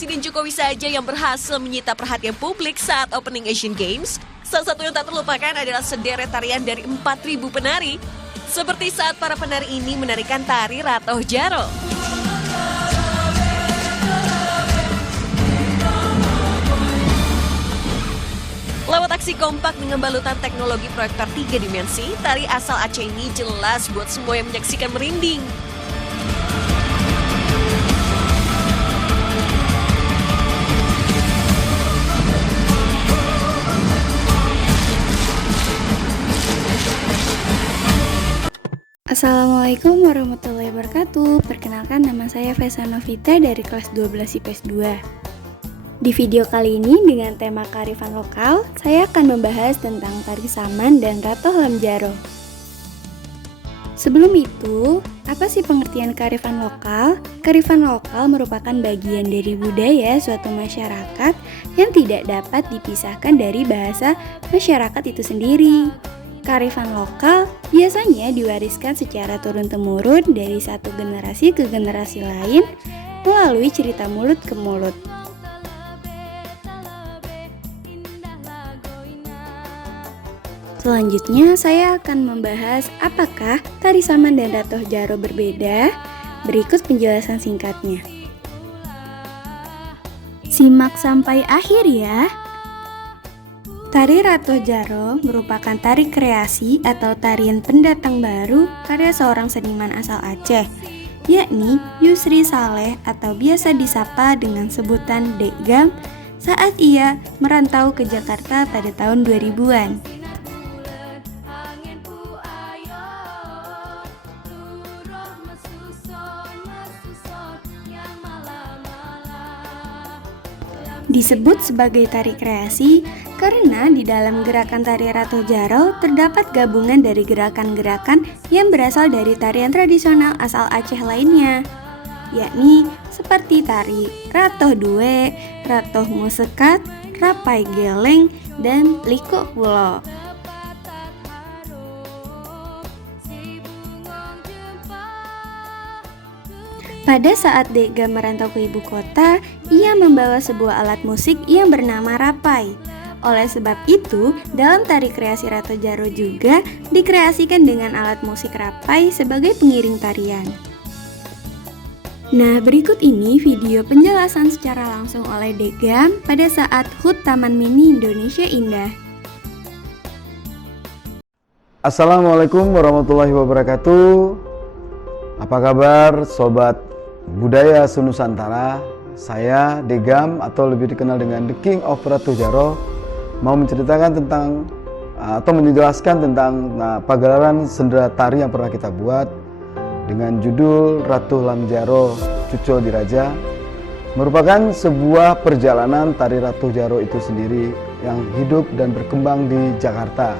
Presiden Jokowi saja yang berhasil menyita perhatian publik saat opening Asian Games. Salah satu yang tak terlupakan adalah sederet tarian dari 4.000 penari. Seperti saat para penari ini menarikan tari Ratoh Jaro. Lewat aksi kompak dengan balutan teknologi proyektor 3 dimensi, tari asal Aceh ini jelas buat semua yang menyaksikan merinding. Assalamualaikum warahmatullahi wabarakatuh. Perkenalkan, nama saya Fesa Novita dari kelas 12 IPS 2. Di video kali ini dengan tema kearifan lokal, saya akan membahas tentang tari saman dan ratoh lamjaro. Sebelum itu, apa sih pengertian kearifan lokal? Kearifan lokal merupakan bagian dari budaya suatu masyarakat yang tidak dapat dipisahkan dari bahasa masyarakat itu sendiri. Kearifan lokal biasanya diwariskan secara turun-temurun dari satu generasi ke generasi lain melalui cerita mulut ke mulut. Selanjutnya saya akan membahas apakah tari saman dan ratoh jaro berbeda. Berikut penjelasan singkatnya. Simak sampai akhir ya. Tari Ratoh Jaro merupakan tari kreasi atau tarian pendatang baru karya seorang seniman asal Aceh, yakni Yusri Saleh atau biasa disapa dengan sebutan Dek Gam saat ia merantau ke Jakarta pada tahun 2000-an. Disebut sebagai tari kreasi karena di dalam gerakan tari Ratoh Jaro terdapat gabungan dari gerakan-gerakan yang berasal dari tarian tradisional asal Aceh lainnya, yakni seperti tari Ratoh Due, Ratoh Musekat, Rapai Geleng, dan Liko Pulo. Pada saat Dega merantau ke ibu kota, ia membawa sebuah alat musik yang bernama rapai. Oleh sebab itu, dalam tari kreasi Ratoh Jaro juga dikreasikan dengan alat musik rapai sebagai pengiring tarian. Nah, berikut ini video penjelasan secara langsung oleh Degam pada saat HUT Taman Mini Indonesia Indah. Assalamualaikum warahmatullahi wabarakatuh. Apa kabar sobat budaya Senusantara? Saya Degam atau lebih dikenal dengan The King of Ratoh Jaro, mau menceritakan tentang atau menjelaskan tentang pagelaran sendera tari yang pernah kita buat dengan judul Ratoh Lamjaro Cucul Diraja. Merupakan sebuah perjalanan tari Ratoh Jaro itu sendiri yang hidup dan berkembang di Jakarta.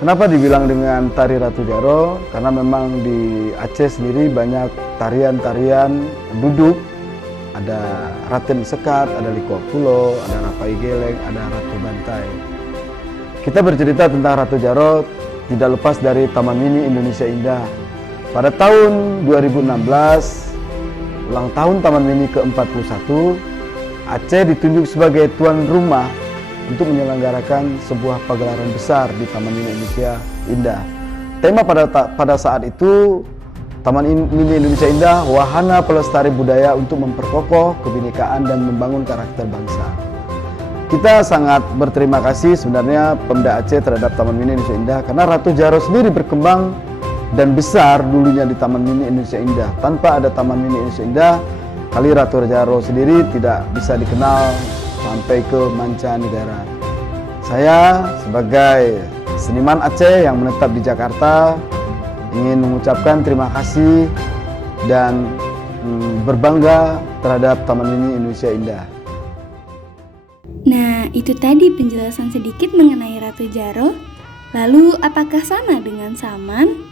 Kenapa dibilang dengan tari Ratoh Jaro? Karena memang di Aceh sendiri banyak tarian-tarian duduk. Ada Raten Sekat, ada Liko Pulo, ada Rapai Geleng, ada Ratu Bantai. Kita bercerita tentang Ratoh Jaro tidak lepas dari Taman Mini Indonesia Indah. Pada tahun 2016, ulang tahun Taman Mini ke-41, Aceh ditunjuk sebagai tuan rumah untuk menyelenggarakan sebuah pagelaran besar di Taman Mini Indonesia Indah. Tema pada saat itu, Taman Mini Indonesia Indah, wahana pelestari budaya untuk memperkokoh kebinekaan dan membangun karakter bangsa. Kita sangat berterima kasih sebenarnya Pemda Aceh terhadap Taman Mini Indonesia Indah karena Ratoh Jaro sendiri berkembang dan besar dulunya di Taman Mini Indonesia Indah. Tanpa ada Taman Mini Indonesia Indah, kali Ratoh Jaro sendiri tidak bisa dikenal sampai ke mancanegara. Saya sebagai seniman Aceh yang menetap di Jakarta ingin mengucapkan terima kasih dan berbangga terhadap Taman Mini Indonesia Indah. Nah, itu tadi penjelasan sedikit mengenai Ratoh Jaro. Lalu, apakah sama dengan saman?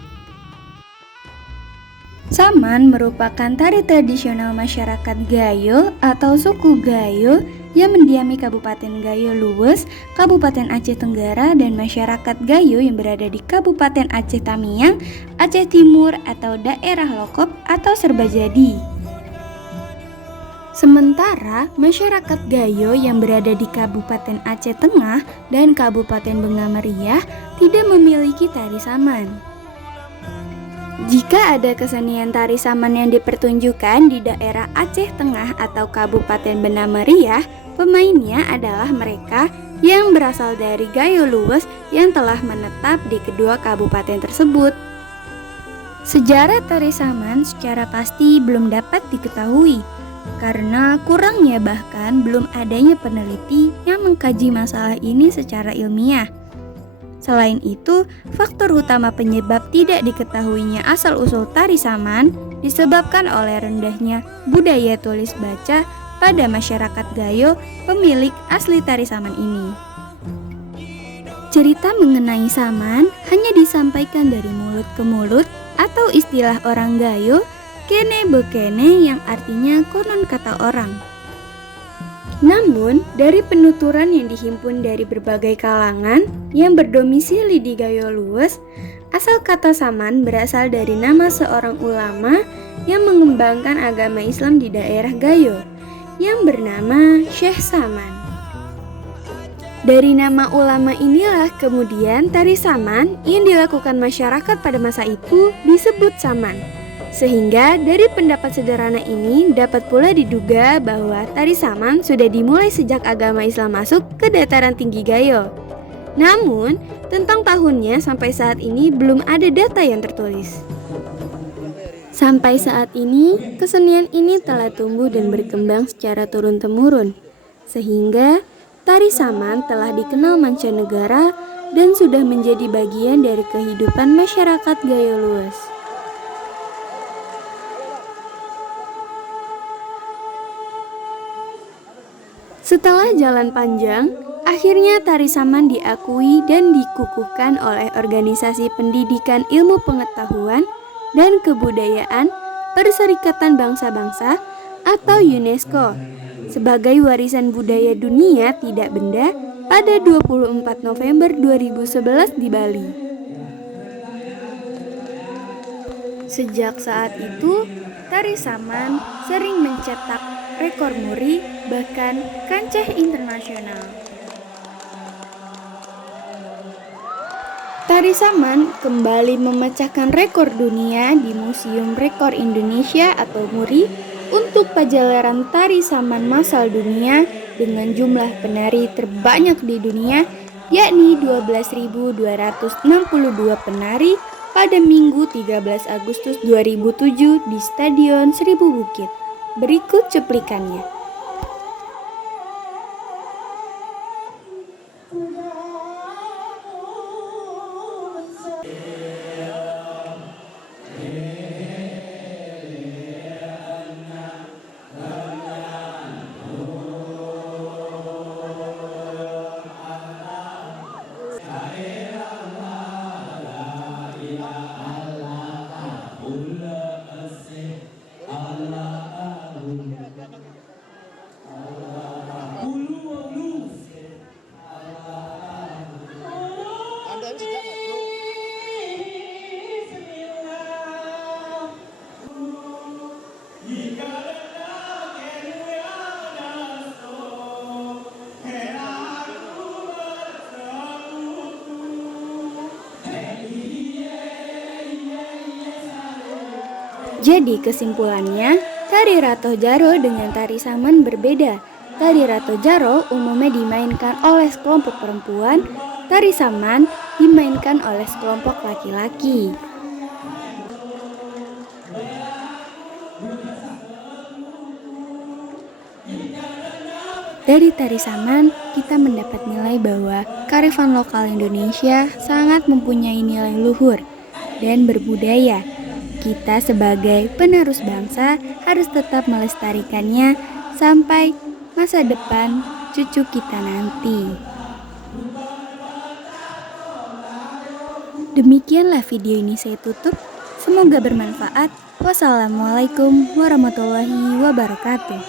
Saman merupakan tari tradisional masyarakat Gayo atau suku Gayo yang mendiami Kabupaten Gayo Luwes, Kabupaten Aceh Tenggara, dan masyarakat Gayo yang berada di Kabupaten Aceh Tamiang, Aceh Timur, atau daerah Lokop atau Serbajadi. Sementara masyarakat Gayo yang berada di Kabupaten Aceh Tengah dan Kabupaten Bengah Meriah tidak memiliki tari saman. Jika ada kesenian tari saman yang dipertunjukkan di daerah Aceh Tengah atau Kabupaten Bengah Meriah, pemainnya adalah mereka yang berasal dari Gayo Luwes yang telah menetap di kedua kabupaten tersebut. Sejarah tari saman secara pasti belum dapat diketahui, karena kurangnya bahkan belum adanya peneliti yang mengkaji masalah ini secara ilmiah. Selain itu, faktor utama penyebab tidak diketahuinya asal-usul tari saman disebabkan oleh rendahnya budaya tulis baca pada masyarakat Gayo pemilik asli tari saman ini. Cerita mengenai saman hanya disampaikan dari mulut ke mulut atau istilah orang Gayo kene bekene yang artinya konon kata orang. Namun, dari penuturan yang dihimpun dari berbagai kalangan yang berdomisili di Gayo Luwes, asal kata saman berasal dari nama seorang ulama yang mengembangkan agama Islam di daerah Gayo, yang bernama Syekh Saman. Dari nama ulama inilah kemudian tari saman yang dilakukan masyarakat pada masa itu disebut saman. Sehingga dari pendapat sederhana ini dapat pula diduga bahwa tari saman sudah dimulai sejak agama Islam masuk ke dataran tinggi Gayo. Namun, tentang tahunnya sampai saat ini belum ada data yang tertulis. Sampai saat ini, kesenian ini telah tumbuh dan berkembang secara turun-temurun, sehingga tari saman telah dikenal mancanegara dan sudah menjadi bagian dari kehidupan masyarakat Gayo Luwes. Setelah jalan panjang, akhirnya tari saman diakui dan dikukuhkan oleh Organisasi Pendidikan Ilmu Pengetahuan dan Kebudayaan Perserikatan Bangsa-Bangsa atau UNESCO sebagai warisan budaya dunia tidak benda pada 24 November 2011 di Bali. Sejak saat itu, tari saman sering mencetak rekor muri, bahkan kancah internasional. Tari saman kembali memecahkan rekor dunia di Museum Rekor Indonesia atau MURI untuk pagelaran tari saman massal dunia dengan jumlah penari terbanyak di dunia, yakni 12.262 penari pada Minggu 13 Agustus 2007 di Stadion Seribu Bukit. Berikut cuplikannya. Jadi kesimpulannya, tari Rato Jaro dengan tari saman berbeda. Tari Rato Jaro umumnya dimainkan oleh sekelompok perempuan, tari saman dimainkan oleh sekelompok laki-laki. Dari tari saman, kita mendapat nilai bahwa kearifan lokal Indonesia sangat mempunyai nilai luhur dan berbudaya. Kita sebagai penerus bangsa harus tetap melestarikannya sampai masa depan cucu kita nanti. Demikianlah video ini saya tutup. Semoga bermanfaat. Wassalamualaikum warahmatullahi wabarakatuh.